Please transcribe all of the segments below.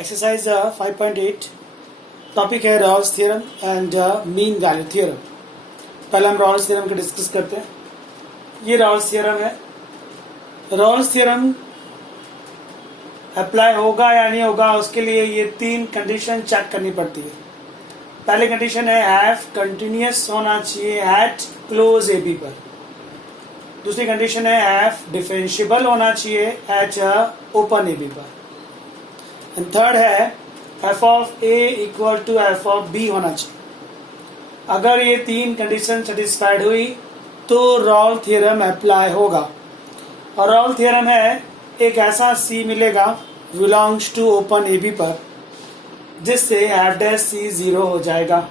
Exercise 5.8 topic है Rolle's theorem and mean value theorem. पहले हम रॉल्स थ्योरम को डिस्कस करते हैं। ये रॉल्स थ्योरम है। रॉल्स थ्योरम अप्लाई होगा या नहीं होगा, उसके लिए ये तीन कंडीशन चेक करनी पड़ती है। पहली कंडीशन है एफ कंटिन्यूस होना चाहिए एट क्लोज ए बी पर। दूसरी कंडीशन है एफ डिफरेंशिएबल होना चाहिए एट ओपन ए बी पर। एंड थर्ड है F of A equal to F of b होना चाहिए। अगर ये तीन कंडीशन सेटिस्फाइड हुई तो रॉल थ्योरम अप्लाई होगा। और रॉल थ्योरम है एक ऐसा सी मिलेगा belongs to open A b पर, जिससे एफ डैश सी जीरो हो जाएगा।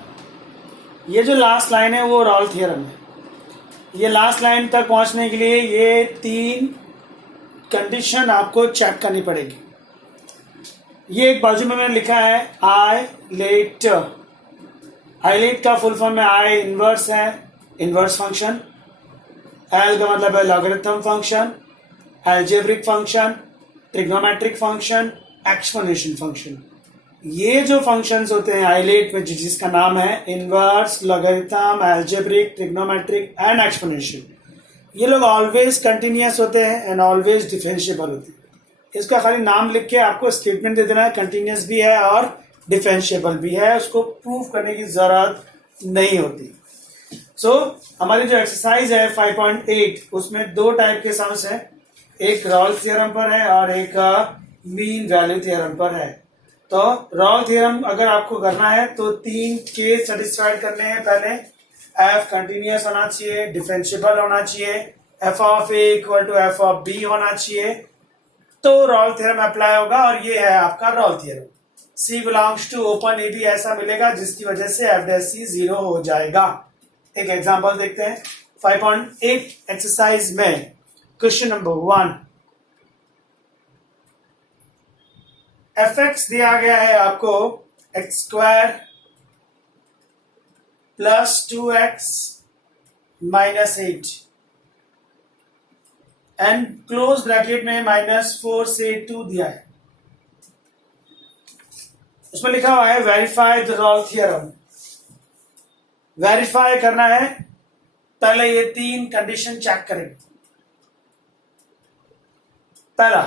ये जो लास्ट लाइन है वो रॉल थ्योरम है। ये लास्ट लाइन तक पहुंचने के लिए ये तीन कंडीशन आपको चेक करनी पड़ेगी। ये एक बाजू में मैंने लिखा है आई लेट। आई लेट का फुल फॉर्म में आई इनवर्स है, इनवर्स फंक्शन। एल का मतलब है logarithm function, algebraic function, trigonometric function, exponential function. ये जो फंक्शंस होते हैं आई लेट में, जिसका नाम है inverse, logarithm, algebraic, trigonometric and exponential, ये लोग ऑलवेज कंटिन्यूअस होते हैं एंड ऑलवेज डिफरेंशिएबल होते हैं। इसका खाली नाम लिख के आपको स्टेटमेंट दे देना है, कंटिन्यूअस भी है और डिफरेंशिएबल भी है। उसको प्रूव करने की जरूरत नहीं होती। हमारी जो एक्सरसाइज है 5.8, उसमें दो टाइप के सम्स हैं। एक रॉल्स थ्योरम पर है और एक मीन वैल्यू थ्योरम पर है। तो रॉल थ्योरम अगर आपको करना है तो तीन केस सेटिस्फाइड करने हैं। पहले एफ कंटिन्यूअस होना चाहिए, डिफरेंशिएबल होना चाहिए, f of A equal to F of b होना चाहिए, तो रॉल थ्योरम अप्लाई होगा। और ये है आपका Rolle theorem. C belongs to open A b ऐसा मिलेगा, जिसकी वजह से एफ डैश सी जीरो हो जाएगा। एक एग्जांपल देखते हैं 5.8 एक्सरसाइज में। क्वेश्चन नंबर 1, एफ एक्स दिया गया है आपको x square plus 2x minus 8 and close bracket में -4 से 2 दिया है। उसमें लिखा हुआ है verify the Rolle theorem. Verify करना है, पहले ये तीन कंडीशन चेक करेंगे। पहला,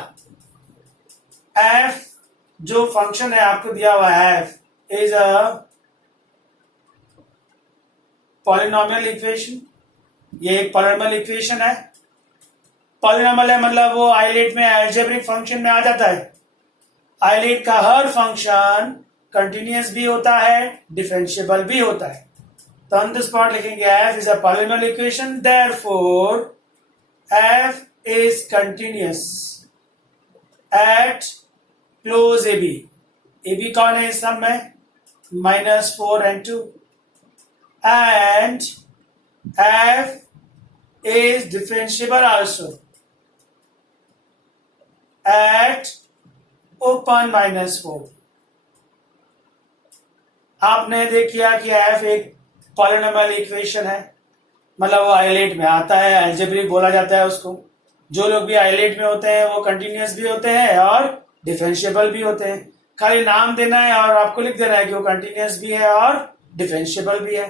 एफ जो फंक्शन है आपको दिया हुआ है, F is a polynomial equation. ये एक पॉलिनोमियल इक्वेशन है। पॉलिनोमियल है मतलब वो आइलेट में एल्जेब्रिक फंक्शन में आ जाता है। आइलेट का हर फंक्शन कंटिन्यूअस भी होता है, डिफरेंशिएबल भी होता है। तो ऑन द स्पॉट लिखेंगे f is a polynomial equation, therefore f is continuous at close a B. A b कौन है इस सब में? -4 and 2 and f is differentiable also at open -4। आपने देख किया कि f एक पॉलिनोमियल इक्वेशन है, मतलब वो आइलेट में आता है, एल्जेब्रिक बोला जाता है उसको। जो लोग भी आइलेट में होते हैं वो कंटिन्यूअस भी होते हैं और डिफरेंशिएबल भी होते हैं। खाली नाम देना है और आपको लिख देना है कि वो कंटिन्यूअस भी है और डिफरेंशिएबल भी है।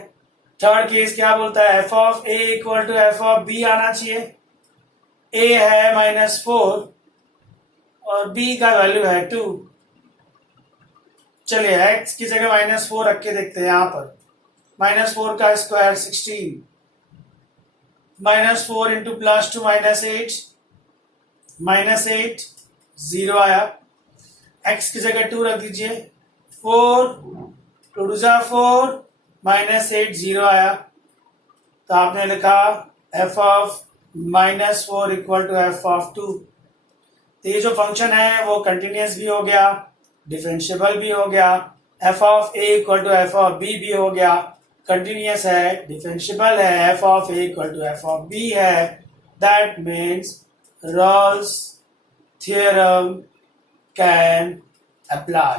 थर्ड केस क्या बोलता है? F of A equal to F of b आना चाहिए। ए है -4 और बी का वैल्यू है 2। चलिए एक्स की जगह -4 रख के देखते हैं। यहां पर -4 का स्क्वायर 16, -4 इंटू +2 -8, -8 0 आया। एक्स की जगह 2 रख दीजिए, 4 2 2 4 -8 0 आया। तो आपने लिखा f of -4 equal to F of 2। तो ये जो फंक्शन है वो कंटिन्यूअस भी हो गया, डिफरेंशिएबल भी हो गया, F of A equal to F of B भी हो गया, कंटिन्यूअस है, डिफरेंशिएबल है, F of A equal to F of B है। That means Rolle's theorem can apply.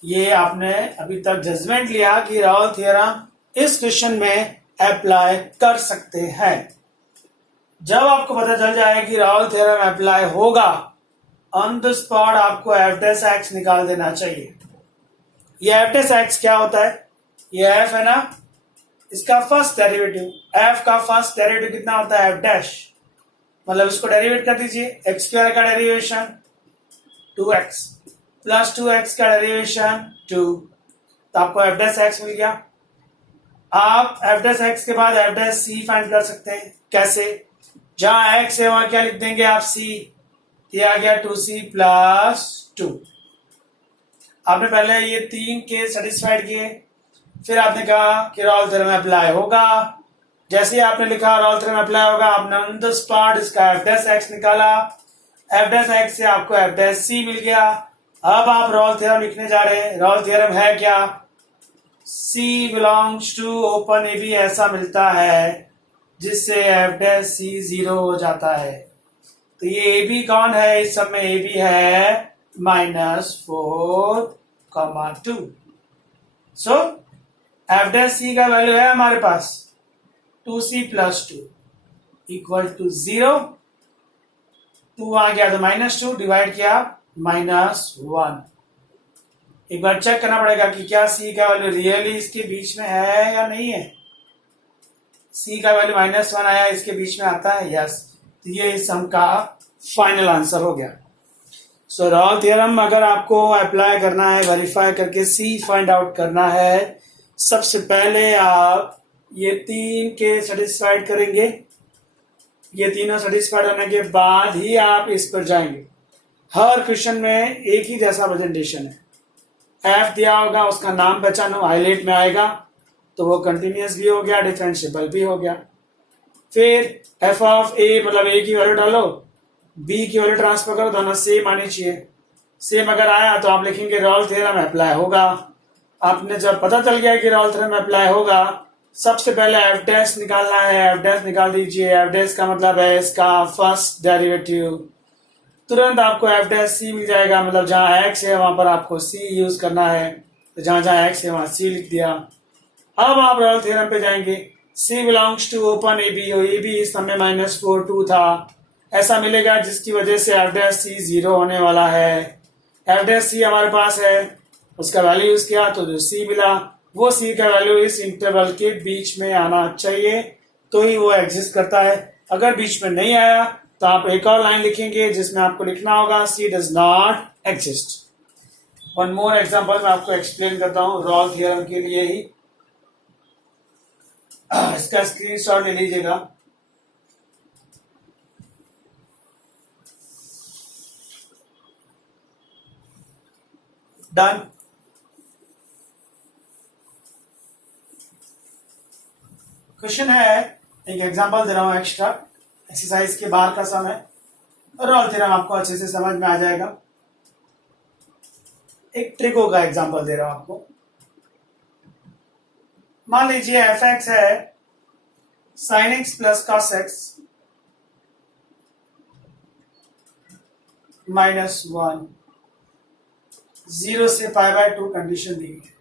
ये आपने अभी तक जजमेंट लिया कि रॉल थ्योरम इस क्वेश्चन में अप्लाई कर सकते हैं। जब आपको पता चल जाए कि रॉल थ्योरम अप्लाई होगा ऑन द स्पॉट आपको एफ डैश एक्स निकाल देना चाहिए। ये एफ डैश एक्स क्या होता है? ये एफ है ना, इसका फर्स्ट डेरिवेटिव, एफ का फर्स्ट डेरिवेटिव कितना होता है? एफ डैश, मतलब इसको डेरिवेट कर दीजिए। एक्स स्क्वायर का डेरिवेशन 2x प्लस 2x का डेरिवेशन 2, तो आपको एफ डैश एक्स मिल गया। आप एफ डैश एक्स के बाद एफ डैश सी फाइंड कर सकते हैं। कैसे? जहां x है वहां क्या लिख देंगे आप? c। ये आ गया 2c प्लस 2। आपने पहले ये 3 केस सेटिस्फाइड किए, फिर आपने कहा कि रॉल्स थ्योरम अप्लाई होगा। जैसे ही आपने लिखा रॉल्स थ्योरम अप्लाई होगा, आपने ऑन द स्पॉट इसका एफ डैश एक्स निकाला। एफ डैश एक्स से आपको एफ डैश सी मिल गया। अब आप रॉल्स थ्योरम लिखने जा रहे हैं। रॉल्स थ्योरम है क्या? C belongs to open A b, ऐसा मिलता है जिससे एफ डैश सी 0 हो जाता है। तो ये ए बी कौन है? इस सब में ए बी है -4, 2। सो एफ डैश सी का वैल्यू है हमारे पास 2c प्लस 2 इक्वल टू 0। 2 आ गया तो -2, डिवाइड किया -1। एक बार चेक करना पड़ेगा कि क्या c का वैल्यू रियली इसके बीच में है या नहीं है। c का वैल्यू -1 आया, इसके बीच में आता है, यस। तो ये इस सम का फाइनल आंसर हो गया। सो रॉल्स थ्योरम अगर आपको अप्लाई करना है, वेरीफाई करके c फाइंड आउट करना है, सबसे पहले आप ये 3 के सेटिस्फाइड करेंगे। ये तीनों सेटिस्फाइड होने के बाद ही आप इस पर जाएंगे। हर क्वेश्चन में एक ही जैसा प्रेजेंटेशन है। एफ दिया होगा, उसका नाम पहचानो, हाईलाइट में आएगा तो वो कंटिन्यूस भी हो गया, डिफरेंशिएबल भी हो गया। फिर एफ ऑफ ए मतलब ए की वैल्यू डालो, बी की वैल्यू ट्रांसफर करो, दोनों सेम आनी चाहिए। सेम अगर आया तो आप लिखेंगे रॉल्स थ्योरम अप्लाई होगा। आपने जब पता चल गया कि रॉल्स थ्योरम अप्लाई होगा, सबसे पहले एफ डैश निकालना है। एफ डैश निकाल दीजिए। एफ डैश का मतलब है इसका फर्स्ट डेरिवेटिव। तुरंत आपको एफ डैश सी मिल जाएगा, मतलब जहां एक्स है वहां पर आपको सी यूज करना है, तो जहां जहां एक्स है वहां सी लिख दिया। अब आप रॉल्स थ्योरम पे जाएंगे। C belongs to open A B, A B इस समय -4, 2 था, ऐसा मिलेगा जिसकी वजह से एफ डैश सी 0 होने वाला है। एफ डैश सी हमारे पास है, उसका वैल्यू यूज किया तो जो सी मिला, वो सी का वैल्यू इस इंटरवल के बीच में आना चाहिए, तो ही वो एग्जिस्ट करता है। अगर बीच में नहीं आया तो आप एक और लाइन लिखेंगे जिसमें आपको लिखना होगा C does not exist. One more example मैं आपको एक्सप्लेन करता हूं रॉल्स थ्योरम के लिए ही। इसका स्क्रीनशॉट ले लीजिएगा। डन। क्वेश्चन है, एक एग्जांपल दे रहा हूं एक्स्ट्रा, एक्सरसाइज के बाहर का सम है। रॉल्स थ्योरम आपको अच्छे से समझ में आ जाएगा। एक ट्रिको का एग्जांपल दे रहा हूं आपको। मान लीजिए एफ एक्स है sine x plus cos x -1, 0 से π/2 कंडीशन दी गई है।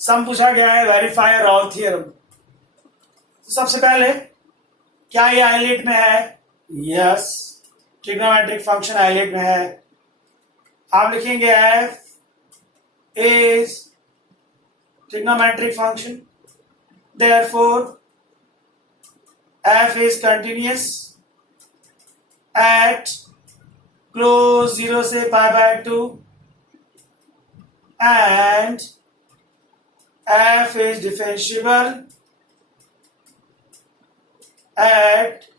सम पूछा गया है वेरीफाई रॉल्स थ्योरम। तो सबसे पहले क्या ये हाईलाइट में है? यस, ट्रिग्नोमेट्रिक फंक्शन हाईलाइट में है। आप लिखेंगे f is trigonometric function, therefore f is continuous at close 0 से π/2 and f is differentiable at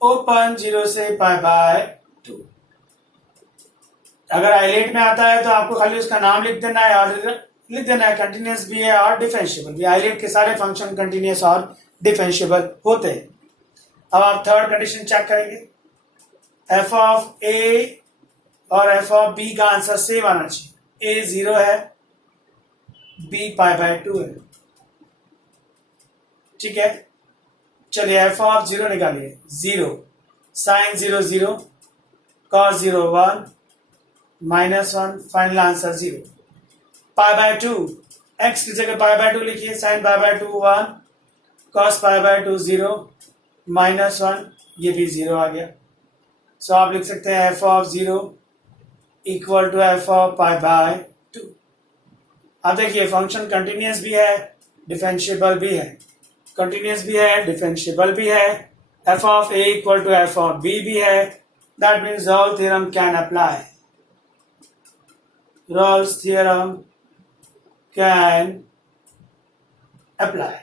open 0 से π/2। अगर हाईलाइट में आता है तो आपको खाली उसका नाम लिख देना है और लिख देना है कंटिन्यूस भी है और डिफरेंशिएबल भी। हाईलाइट के सारे फंक्शन कंटिन्यूस और डिफरेंशिएबल होते हैं। अब आप थर्ड कंडीशन चेक करेंगे। एफ ऑफ ए और एफ ऑफ बी का आंसर सेम आना चाहिए। ए 0 है, बी π/2 है। ठीक है, चलिए एफ ऑफ 0 निकालिए। 0 sine 0 0, cos 0 1, -1, final answer 0। π/2 x की जगह π/2 लिखिए। साइन π/2 1, कॉस π/2 0, -1, ये भी 0 आ गया। सो आप लिख सकते हैं f of 0 equal to F of pi by 2। अब देखिए फंक्शन कंटिन्यूस भी है, डिफरेंशिएबल भी है, कंटिन्यूस भी है, डिफरेंशिएबल भी है, F of A equal to F of B भी है। That means Rolle's theorem can apply, Rolle's theorem can apply.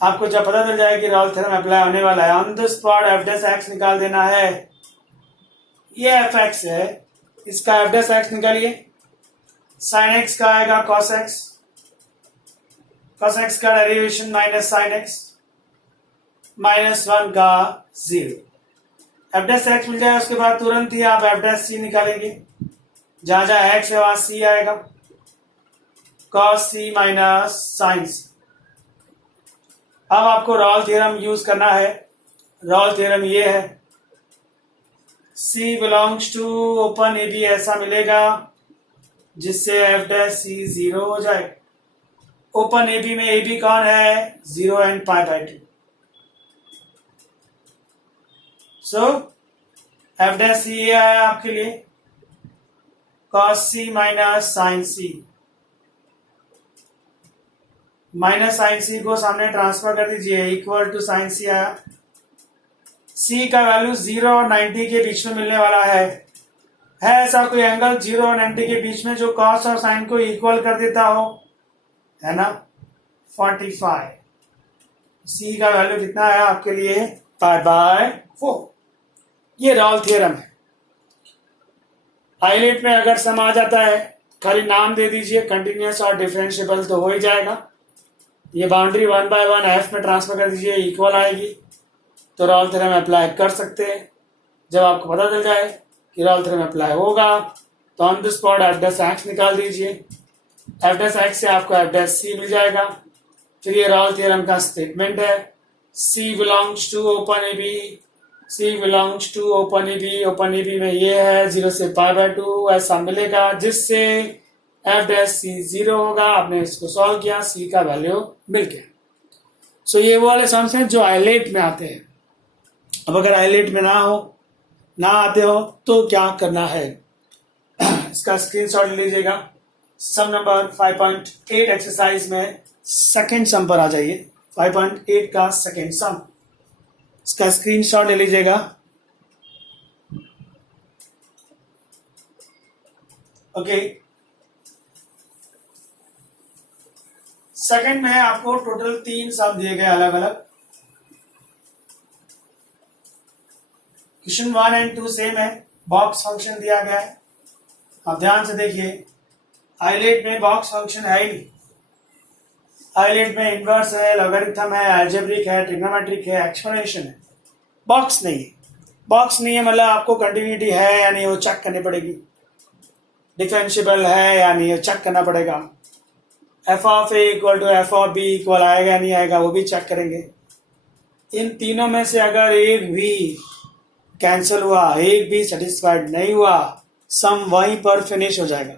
आपको जब पता चल जाए कि रोल्स थ्योरम अप्लाई होने वाला है, on the spot F dash x निकाल देना है। ये एफ एक्स है, इसका एफ डैश एक्स निकालिए। साइन एक्स का आएगा कॉस एक्स, कॉस एक्स का डेरिवेशन माइनस साइन एक्स, -1 का 0। एफ डैश एक्स मिल जाए उसके बाद तुरंत ही आप एफ डैश सी निकालेंगे। जहां जहां एक्स है वहां सी आएगा, कॉस सी माइनस साइन सी। अब आपको रोल्स थ्योरम यूज करना है। रोल्स थ्योरम ये है, C belongs to open A b ऐसा मिलेगा जिससे एफ डैश सी 0 हो जाए। ओपन ए बी में ए बी कौन है? 0 and pi by 2। So F dash C ये आया आपके लिए, cos C minus sine C. Minus sine C को सामने ट्रांसफर कर दीजिए, इक्वल टू साइन सी आया। सी का वैल्यू 0 और 90 के बीच में मिलने वाला है ऐसा कोई एंगल 0 और 90 के बीच में जो कॉस और साइन को इक्वल कर देता हो, है ना? 45। सी का वैल्यू कितना है आपके लिए? Pi by 4। ये रोल्स थ्योरम है। हाईलाइट में अगर सम आ जाता है, खाली नाम दे दीजिए, कंटिन्यूस और डिफरेंशिएबल तो हो ही जाएगा। ये बाउंड्री 1/1 एफ में ट्रांसफर कर दीजिए, इक्वल आएगी, तो रोल्स थ्योरम अप्लाई कर सकते हैं। जब आपको पता चल जाए कि रोल्स थ्योरम अप्लाई होगा तो on the spot F dash x निकाल दीजिए। एफ डैश एक्स से आपको एफ डैश सी मिल जाएगा। फिर ये रोल्स थ्योरम का स्टेटमेंट है, C belongs to open A B, C belongs to open A B. Open A B में ये है 0 से पाई बाय 2 ऐसा मिलेगा जिससे एफ डैश सी 0 होगा। आपने इसको सॉल्व किया, सी का वैल्यू मिल गया। सो ये वो वाले सम्स हैं जो हाईलाइट में आते हैं। अब अगर हाईलाइट में ना आते हो तो क्या करना है? इसका स्क्रीनशॉट ले लीजिएगा। सम नंबर 5.8 एक्सरसाइज में सेकंड सम पर आ जाइए। 5.8 का सेकंड सम, इसका स्क्रीनशॉट ले लीजिएगा। ओके, सेकंड में आपको टोटल 3 सम दिए गए अलग अलग। क्वेश्चन 1 एंड 2 सेम है, बॉक्स फंक्शन दिया गया है। आप ध्यान से देखिए, हाईलाइट में बॉक्स फंक्शन है ही नहीं। हाईलाइट में इनवर्स है, लॉगरिथम है, अलजेब्रिक है, ट्रिग्नोमेट्रिक है, एक्सपोनेंशियल है। बॉक्स नहीं है। बॉक्स नहीं है मतलब आपको कंटिन्यूटी है या नहीं वो चेक करनी पड़ेगी, डिफरेंशिएबल है या नहीं वो चेक करना पड़ेगा, f of A equal to F of b equal आएगा या नहीं आएगा वो भी चेक करेंगे। इन तीनों में से अगर एक भी कैंसिल हुआ, एक भी सेटिस्फाइड नहीं हुआ, सम वहीं पर फिनिश हो जाएगा।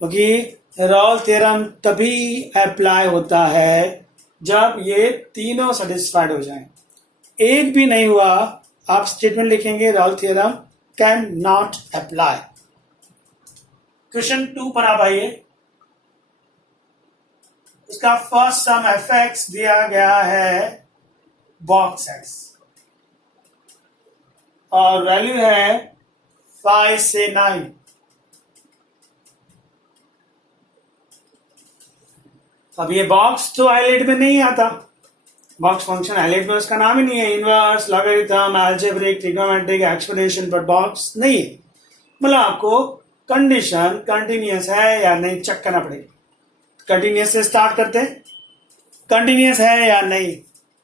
क्योंकि रोल्स थ्योरम तभी अप्लाई होता है जब ये तीनों सेटिस्फाइड हो जाएं। एक भी नहीं हुआ, आप स्टेटमेंट लिखेंगे Rolle's theorem can not apply. Question 2 पर आप आइए। इसका फर्स्ट सम एफ एक्स दिया गया है बॉक्स एक्स और वैल्यू है 5 से 9। अब ये बॉक्स तो हाईलाइट में नहीं आता, बॉक्स फंक्शन हाईलाइट में उसका नाम ही नहीं है। Inverse, logarithm, algebraic, trigonometric, exponential, पर बॉक्स नहीं है। मतलब आपको कंडीशन कंटिन्यूअस है या नहीं चेक करना पड़ेगा। कंटिन्यूअस से स्टार्ट करते हैं, कंटिन्यूअस है या नहीं।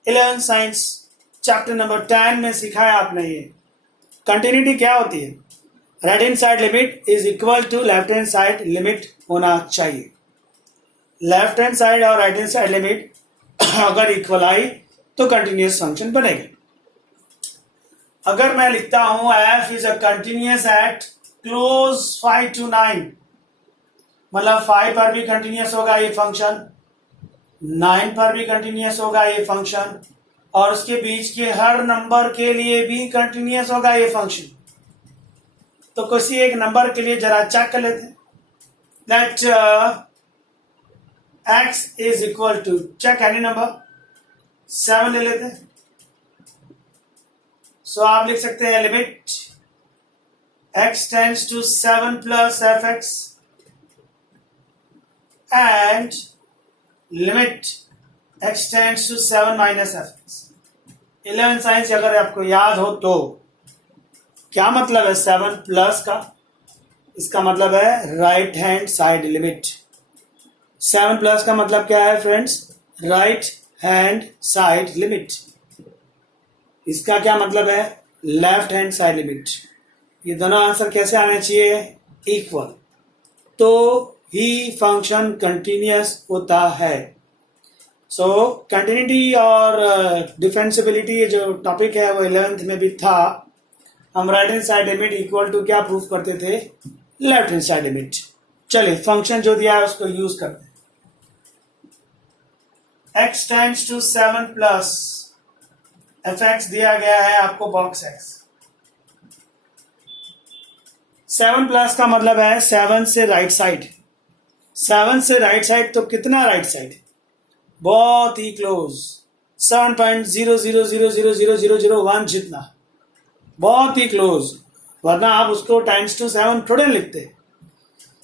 11 साइंस चैप्टर नंबर 10 में सिखाया आपने ये कंटिन्यूटी क्या होती है। Right hand side limit is equal to left hand side limit होना चाहिए। लेफ्ट हैंड साइड और राइट हैंड साइड लिमिट अगर इक्वल आई तो कंटिन्यूअस फंक्शन बनेगा। अगर मैं लिखता हूं f is a continuous at close 5 to 9, मतलब 5 पर भी कंटिन्यूअस होगा ये फंक्शन, 9 पर भी कंटिन्यूअस होगा ये फंक्शन, और उसके बीच के हर नंबर के लिए भी कंटिन्यूस होगा ये फंक्शन। तो किसी एक नंबर के लिए जरा चेक कर लेते हैं। That x is equal to, check any number, 7 ले लेते हैं। सो आप लिख सकते हैं limit x tends to 7 plus fx and limit x tends to 7 minus fx। 11 science अगर आपको याद हो तो क्या मतलब है 7 प्लस का? इसका मतलब है right hand side limit. 7 plus का मतलब क्या है friends? Right hand side limit. इसका क्या मतलब है? Left hand side limit. ये दोनों आंसर कैसे आने चाहिए? इक्वल, तो ही फंक्शन कंटिन्यूअस होता है। सो कंटिन्यूटी और डिफरेंशियबिलिटी ये जो टॉपिक है वो 11th में भी था। हम right hand side limit equal to क्या प्रूफ करते थे? Left hand side limit. चलिए फंक्शन जो दिया है उसको यूज करते हैं। x tends to 7 plus fx दिया गया है आपको बॉक्स x। 7 प्लस का मतलब है 7 से राइट साइड। 7 से राइट साइड तो कितना राइट साइड? बहुत ही क्लोज, 7.00000001 जितना, बहुत ही क्लोज, वरना आप उसको टाइम्स टू 7 थोड़े लिखते।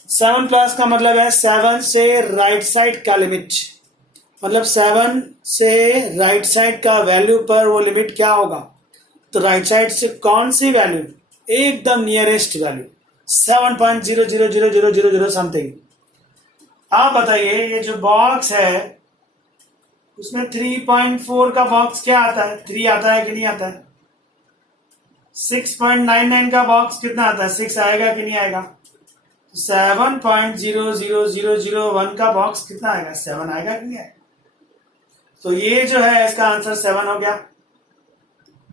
7 प्लस का मतलब है 7 से राइट साइड का लिमिट, मतलब 7 से राइट साइड का वैल्यू पर वो लिमिट क्या होगा? तो राइट साइड से कौन सी वैल्यू? एकदम नियरेस्ट वैल्यू 7.000000 समथिंग। आप बताइए ये जो बॉक्स है उसमें 3.4 का बॉक्स क्या आता है? 3 आता है कि नहीं आता है? 6.99 का बॉक्स कितना आता है? 6 आएगा कि नहीं आएगा? 7.00001 का बॉक्स कितना आएगा? 7 आएगा कि नहीं आएगा? तो ये जो है इसका आंसर 7 हो गया।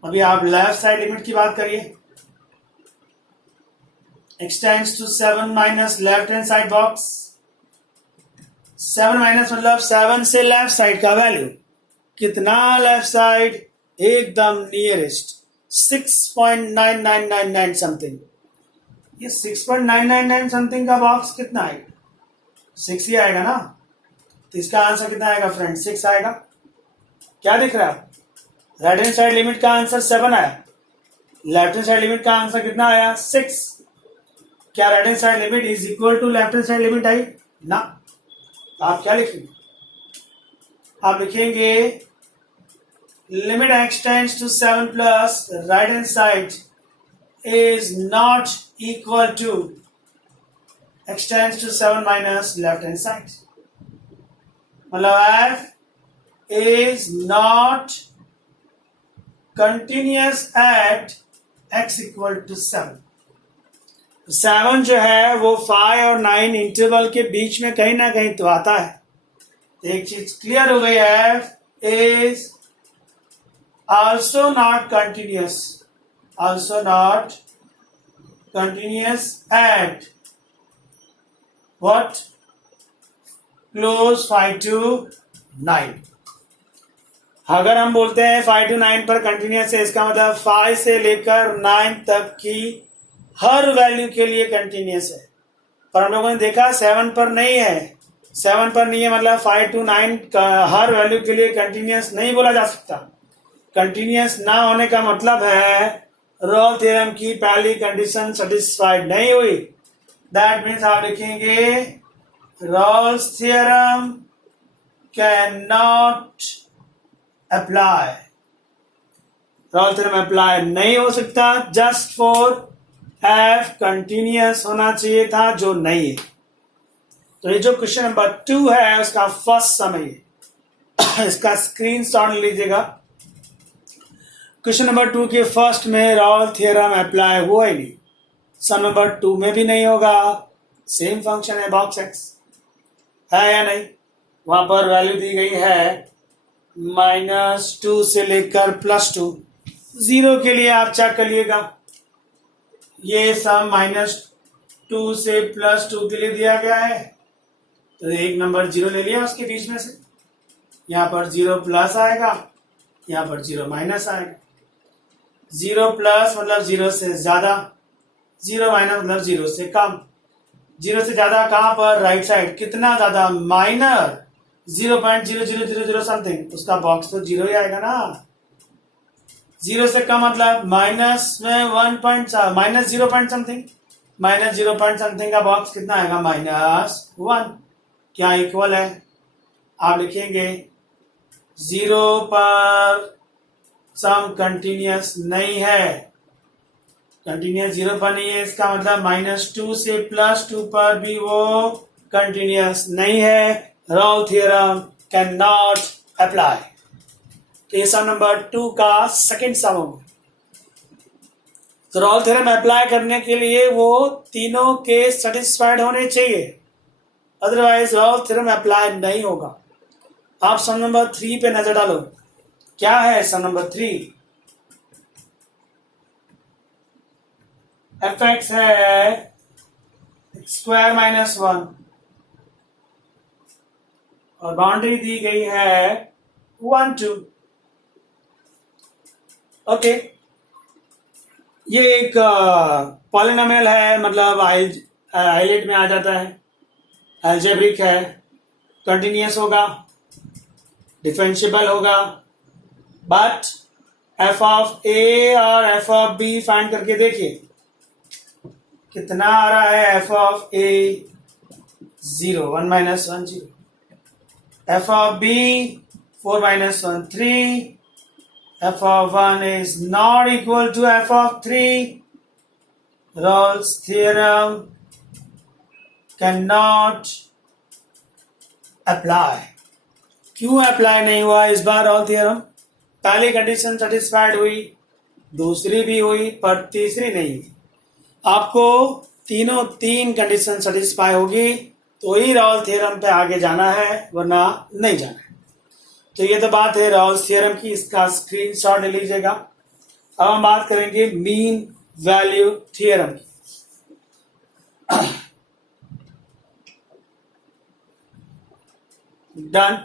अभी आप लेफ्ट साइड लिमिट की बात करिए। x tends to 7 minus left hand side box. 7 minus मतलब 7 से लेफ्ट साइड का वैल्यू कितना? लेफ्ट साइड एकदम नियरेस्ट 6.9999 समथिंग। ये 6.999 समथिंग का बॉक्स कितना आएगा? 6 ही आएगा ना। तो इसका आंसर कितना आएगा फ्रेंड? 6 आएगा। क्या दिख रहा है? राइट हैंड साइड लिमिट का आंसर 7 आया, लेफ्ट हैंड साइड लिमिट का आंसर कितना आया? 6। क्या right hand side limit is equal to left hand side limit आई? ना। आप क्या लिखेंगे? आप लिखेंगे limit x tends to 7 plus right hand side is not equal to x tends to 7 minus left hand side. मतलब f is not continuous at x equal to 7. 7 जो है वो 5 और 9 इंटरवल के बीच में कहीं ना कहीं तो आता है। एक चीज क्लियर हो गई, f is also not continuous, also not continuous at what? Close 5 to 9. अगर हम बोलते हैं 5 to 9 पर कंटिन्यूस है, इसका मतलब 5 से लेकर 9 तक की हर वैल्यू के लिए कंटिन्यूस है। पर हम लोगों ने देखा 7 पर नहीं है। 7 पर नहीं है मतलब 5 to 9 का हर वैल्यू के लिए कंटिन्यूस नहीं बोला जा सकता। कंटिन्यूस ना होने का मतलब है रोल थ्योरम की पहली कंडीशन सेटिस्फाइड नहीं हुई। दैट मीन्स आप लिखेंगे Rolle's theorem can not apply. Rolle theorem apply नहीं हो सकता जस्ट फॉर एफ कंटिन्यूस होना चाहिए था, जो नहीं है। तो ये जो क्वेश्चन नंबर 2 है उसका फर्स्ट समय इसका स्क्रीनशॉट लीजिएगा। क्वेश्चन नंबर 2 के फर्स्ट में रोल थ्योरम अप्लाई हुआ ही नहीं, सम नंबर 2 में भी नहीं होगा। सेम फंक्शन है बॉक्स एक्स, है या नहीं? वहां पर वैल्यू दी गई है -2 से लेकर +2। 0 के लिए आप चेक करिएगा, ये सम -2 से +2 के लिए दिया गया है, तो एक नंबर 0 ले लिया उसके बीच में से। यहाँ पर 0 प्लस आएगा, यहाँ पर 0 माइनस आएगा, 0 प्लस मतलब 0 से ज्यादा, 0 माइनस मतलब 0 से कम, 0 से ज्यादा कहां पर, राइट साइड, कितना ज्यादा, माइनर 0.0000 समथिंग, उसका बॉक्स तो 0 ही आएगा ना। 0 से कम मतलब माइनस में 1 minus 0 point something, minus 0 point something का बॉक्स कितना आएगा, -1। क्या इक्वल है, आप लिखेंगे 0 पर सम कंटिन्यूस नहीं है, कंटिन्यूस 0 पर नहीं है, इसका मतलब -2 से +2 पर भी वो कंटिन्यूस नहीं है, Raul theorem can not apply. तो ये सम नंबर 2 का सेकंड सम होगा। तो राउल थ्योरम अप्लाई करने के लिए वो तीनों केस सेटिस्फाइड होने चाहिए, अदरवाइज राउल थ्योरम अप्लाई नहीं होगा। आप सम नंबर 3 पे नजर डालो, क्या है सम नंबर 3, fx है स्क्वायर -1 और बाउंड्री दी गई है 1 2। ओके, ये एक पॉलिनोमियल है, मतलब आइलेट में आ जाता है, अलजेब्रिक है, कंटिन्यूस होगा, डिफरेंशिएबल होगा, बट एफ ऑफ ए और एफ ऑफ बी फाइंड करके देखिए कितना आ रहा है, F of a 0 1 -1 0, f of b 4 -1 3, f of 1 is not equal to f of 3. Rawls theorem cannot apply. क्यों अप्लाई नहीं हुआ इस बार रॉल थ्योरम? पहली कंडीशन सेटिस्फाइड हुई, दूसरी भी हुई, पर तीसरी नहीं हुई। आपको तीन कंडीशन सेटिस्फाई होगी तो ही रॉल थ्योरम पे आगे जाना है, वरना नहीं जाना है। तो ये तो बात है रॉल्स थ्योरम की, इसका स्क्रीनशॉट ले लीजिएगा। अब हम बात करेंगे मीन वैल्यू थ्योरम की। डन।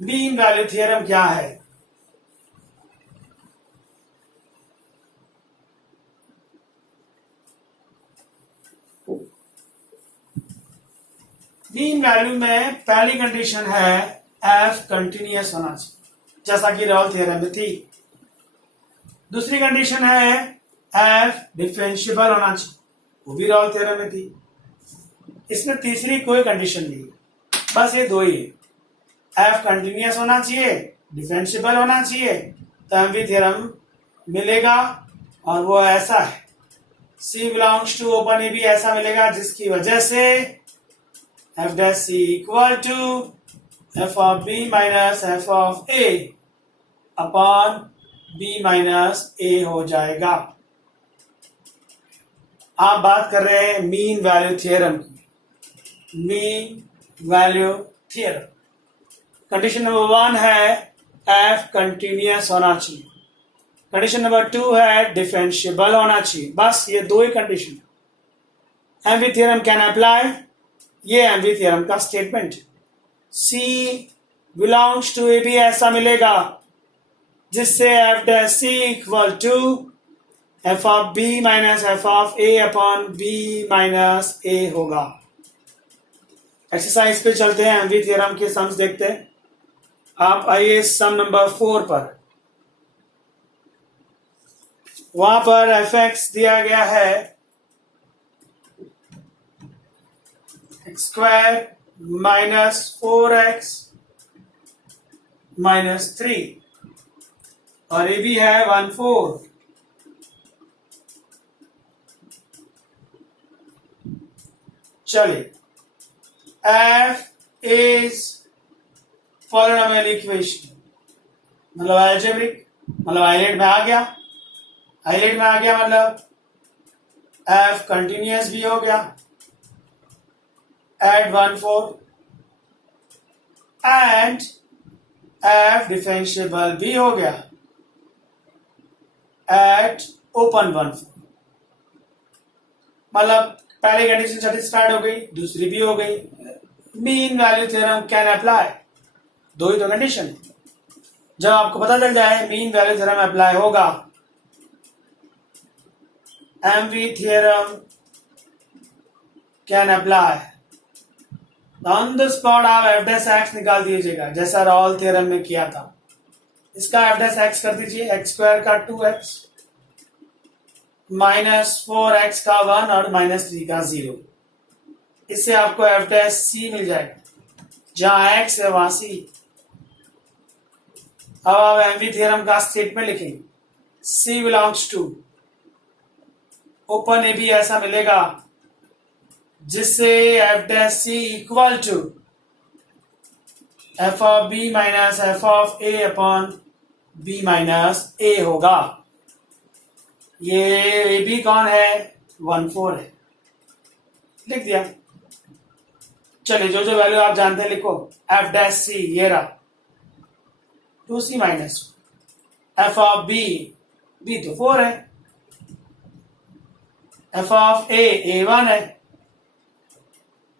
मीन वैल्यू थ्योरम क्या है? मीन वैल्यू में पहली कंडीशन है एफ कंटिन्यूस होना चाहिए, जैसा कि रॉल थ्योरम में थी। दूसरी कंडीशन है एफ डिफरेंशिएबल होना चाहिए, वो भी रॉल थ्योरम में थी। इसमें तीसरी कोई कंडीशन नहीं, बस ये दो ही है, एफ कंटिन्यूस होना चाहिए, डिफरेंशिएबल होना चाहिए, तो एमवी थ्योरम मिलेगा। और वो ऐसा है, सी बिलोंग्स टू ओपन ए भी ऐसा मिलेगा, जिसकी वजह से f dash c equal to f of b minus f of a upon b minus a हो जाएगा। आप बात कर रहे हैं मीन वैल्यू थ्योरम की। Mean value theorem condition number 1 है f कंटिन्यूस होना चाहिए, कंडीशन नंबर 2 है डिफरेंशिएबल होना चाहिए। बस ये दो ही condition. MV theorem can apply, ये एमवी थ्योरम का statement. C belongs to a भी ऐसा मिलेगा, जिससे f dash c equal to F of b minus f of a upon b minus a होगा। एक्सरसाइज पे चलते हैं, एमवी थ्योरम के सम्स देखते हैं। आप आइए सम नंबर 4 पर। वहां पर एफ एक्स दिया गया है स्क्वायर -4x -3 और ये भी है 1/4। चलिए, f इज पॉलिनोमियल इक्वेशन, मतलब अलजेब्रिक, मतलब आइलेट में आ गया। आइलेट में आ गया मतलब f कंटिन्यूस भी हो गया at 1/4 and f डिफरेंशिएबल भी हो गया at open 1/4। मतलब पहली कंडीशन सेटिस्फाइड हो गई, दूसरी भी हो गई। Mean value theorem can apply, दो ही तो कंडीशन है। जब आपको पता चल जाए मीन वैल्यू थ्योरम अप्लाई होगा, MV theorem can apply, on the spot आप एफ डैश एक्स निकाल दीजिएगा जैसा रॉल थ्योरम में किया था। इसका एफ डैश एक्स कर दीजिए, एक्स स्क्वायर का 2x माइनस 4x का 1 और माइनस 3 का 0। इससे आपको एफ डैश सी मिल जाएगा, जहां x है वहां c। अब आप एमवी थ्योरम का स्टेटमेंट लिखेंगे, c belongs to open A b ऐसा मिलेगा जिससे f dash c equal to F of b minus f of a upon b minus a होगा। ये ए बी कौन है, 1 4 है, लिख दिया। चलिए जो जो वैल्यू आप जानते हैं लिखो, एफ डैश सी ये रहा 2c minus, f of b, b तो 4 है, एफ ऑफ ए 1 है,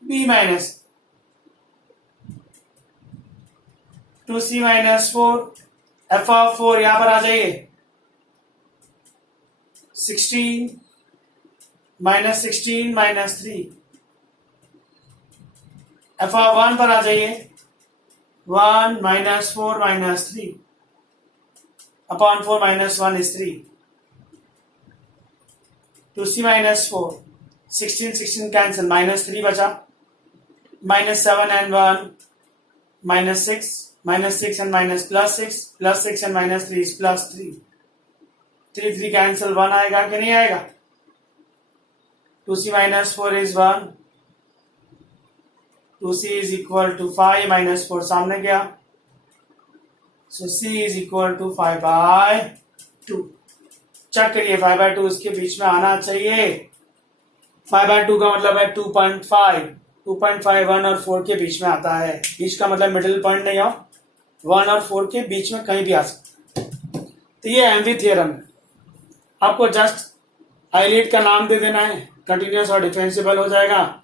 b minus 2c minus 4, f of 4 यहां पर आ जाइए 16 माइनस 16 माइनस 3, एफ ऑफ 1 पर आ जाइए 1 minus 4 minus 3 upon 4 minus 1 is 3, 2c minus 4, 16 16 cancel, minus 3 बचा, minus 7 and 1 minus 6, minus 6 and minus plus 6, plus 6 and minus 3 is plus 3, 3 3 cancel, 1 आएगा कि नहीं आएगा, 2c minus 4 is 1, 2c is equal to 5 minus 4 सामने गया, so c is equal to 5/2। Check करिए 5/2 इसके बीच में आना चाहिए। 5/2 का मतलब है 2.5, 2.5 1 और 4 के बीच में आता है। बीच का मतलब मिडिल पॉइंट नहीं हो, 1 और 4 के बीच में कहीं भी आ सकता है। तो ये एमवी थ्योरम है, आपको जस्ट आइलेट का नाम दे देना है, कंटिन्यूअस और डिफरेंशिएबल हो जाएगा।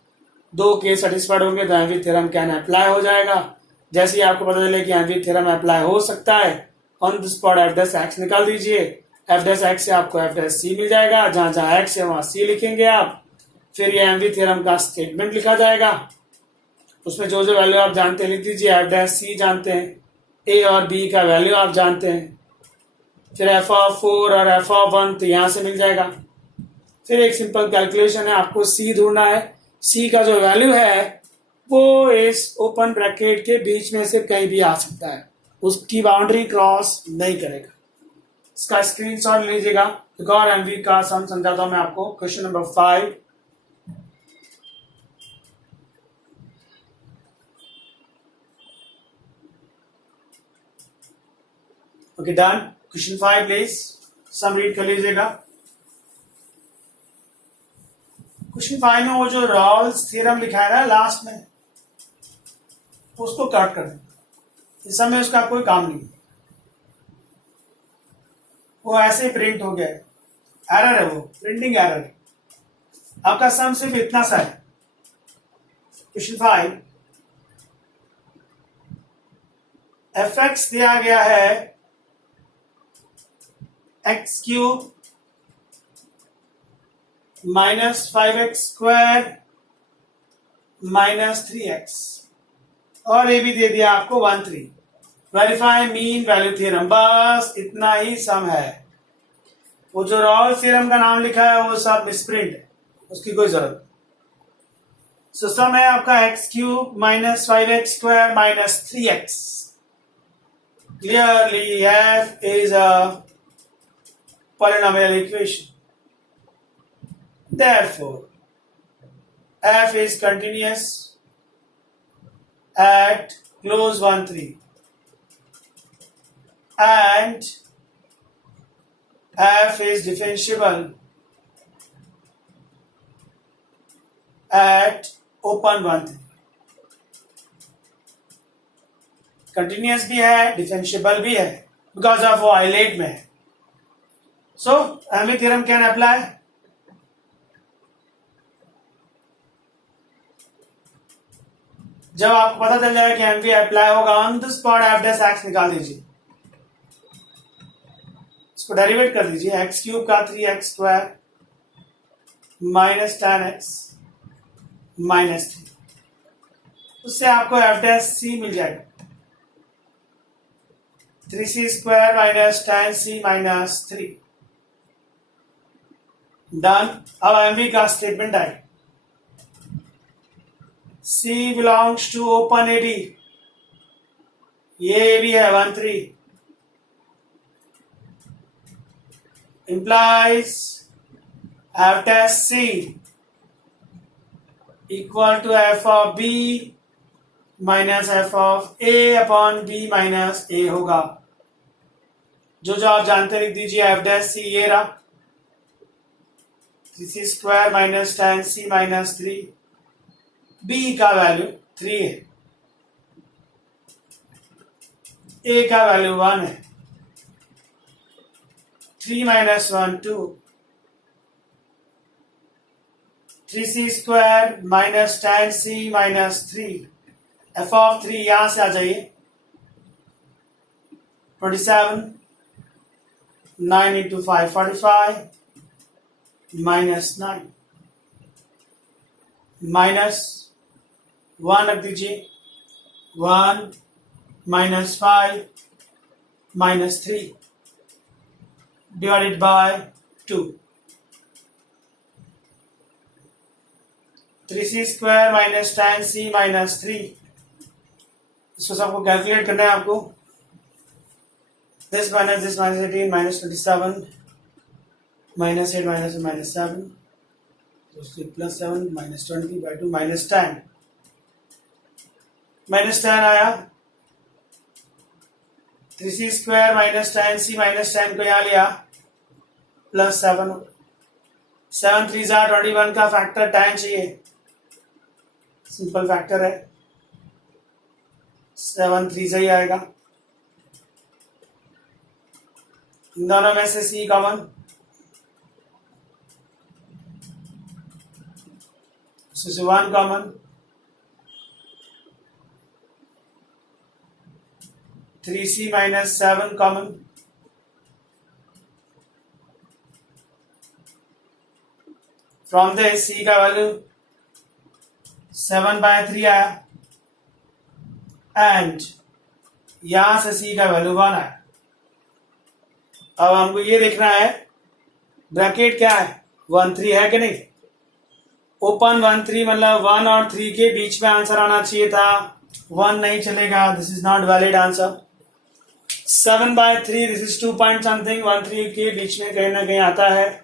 2 केस सेटिस्फाइड होंगे तो एमवी थ्योरम कैन अप्लाई हो जाएगा। जैसे ही आपको पता चले कि एमवी थ्योरम अप्लाई हो सकता है, on the spot F dash x निकाल दीजिए, एफ डैश एक्स से आपको एफ डैश सी मिल जाएगा, जहां जहां एक्स है वहां सी लिखेंगे आप। फिर ये एमवी थ्योरम का स्टेटमेंट लिखा जाएगा, उसमें जो जो वैल्यू आप जानते हैं लिख दीजिए, एफ डैश सी जानते हैं, ए और बी का वैल्यू आप जानते हैं, फिर एफ ऑफ 4 और एफ ऑफ 1 तो यहां से मिल जाएगा। फिर एक सिंपल कैलकुलेशन है, आपको सी ढूंढना है, सी का जो वैल्यू है वो इस ओपन ब्रैकेट के बीच में से कहीं भी आ सकता है, उसकी बाउंड्री क्रॉस नहीं करेगा। इसका स्क्रीनशॉट लीजिएगा। एक और एमवी का सम समझाता हूं मैं आपको, question number 5। Okay done. Question 5 please sum read कर लीजिएगा। क्वेश्चन 5 में वो जो रॉल्स थ्योरम लिखा है ना लास्ट में, उसको कट कर दें। इस समय उसका कोई काम नहीं है, वो ऐसे ही प्रिंट हो गया है, एरर है, वो प्रिंटिंग एरर है। आपका सम सिर्फ इतना सा है। क्वेश्चन 5, एफ एक्स दिया गया है x cube minus 5x square minus 3x, और ये भी दे दिया आपको 1 3। वेरीफाई मीन वैल्यू थ्योरम, बस इतना ही सम है। वो जो रॉल थ्योरम का नाम लिखा है वो सब मिसप्रिंट है, उसकी कोई जरूरत। सो सम है आपका x cube minus 5x square minus 3x। Clearly f is a polynomial equation. Therefore, f is continuous at close 1 3 and f is differentiable at open 1 3। Continuous भी है, डिफरेंशिएबल भी है, बिकॉज ऑफ वो आइलेट में है। सो एमवी थ्योरम कैन अप्लाई। जब आपको पता चल जाएगा कि एमवी अप्लाई होगा, on the spot F dash x निकाल दीजिए। इसको डेरिवेट कर दीजिए, एक्स क्यूब का 3x square minus tan x minus 3, उससे आपको एफ डैश सी मिल जाएगा, 3c square minus tan c minus 3। Done. अब एमवी का स्टेटमेंट आए, C belongs to open AB, ये AB है 1 3, implies f dash C equal to f of B minus f of A upon B minus A होगा। जो जो आप जानते लिख दीजिए, f dash C ये रहा, 3c square minus tan C minus 3, B का वैल्यू 3 है, A का वैल्यू 1 है, 3 minus 1 2, 3c square minus tan C minus 3, f of 3 यहां से आ जाइए, 27, 9 into 5 45, माइनस 9 माइनस 1 रख दीजिए, 1 minus 5 minus 3 divided by 2, 3c square minus tan c minus 3, इसको सबको कैलकुलेट करना है आपको। This minus 18 minus 27 minus 8 minus 7 plus 7 minus 20 by 2 minus 10, minus 10 आया, 3c square minus tan c minus 10 को यहाँ लिया, प्लस 7, 7 3 21 का फैक्टर tan चाहिए, सिंपल फैक्टर है, 7 3 ही आएगा, इन दोनों में से c common, so 1 common, 3c minus 7 common, from this c का वैल्यू 7 by 3 आया, एंड यहां से c का वैल्यू 1 आया। अब हमको ये देखना है ब्रैकेट क्या है, 1 3 है कि नहीं, ओपन 1 3 मतलब 1 और 3 के बीच में आंसर आना चाहिए था, 1 नहीं चलेगा, this is not valid answer. 7 by 3 this is 2 point something, 1 3 के बीच में कहीं ना कहीं आता है,